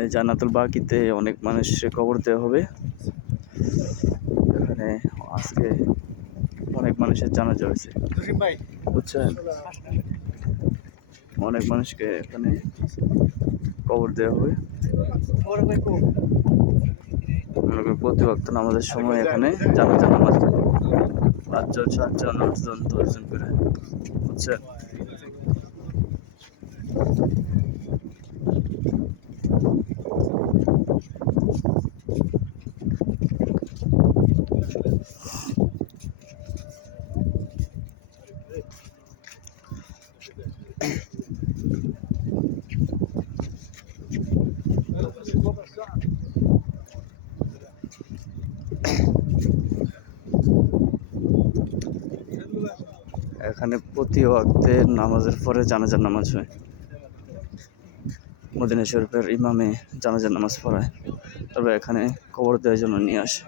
এই জান্নাতুল বাকিতে অনেক মানুষের কবর দেওয়া হবে। এখানে আজকে অনেক মানুষের জানাজা হয়েছে, বুঝছেন? অনেক মানুষকে এখানে কবর দেওয়া হবে। প্রতি ওয়াক্ত নামাজের সময় এখানে জানাজা নামাজ 5 জন 7 জন 8 জন 10 জন করে, বুঝছেন? এখানে প্রতি ওয়াক্তে নামাজের পরে জানাজার নামাজ হয়। মদিনা শরীফের ইমামে জানাজার নামাজ পড়ায়, তবে এখানে কবর দেওয়ার জন্য নিয়ে আসে।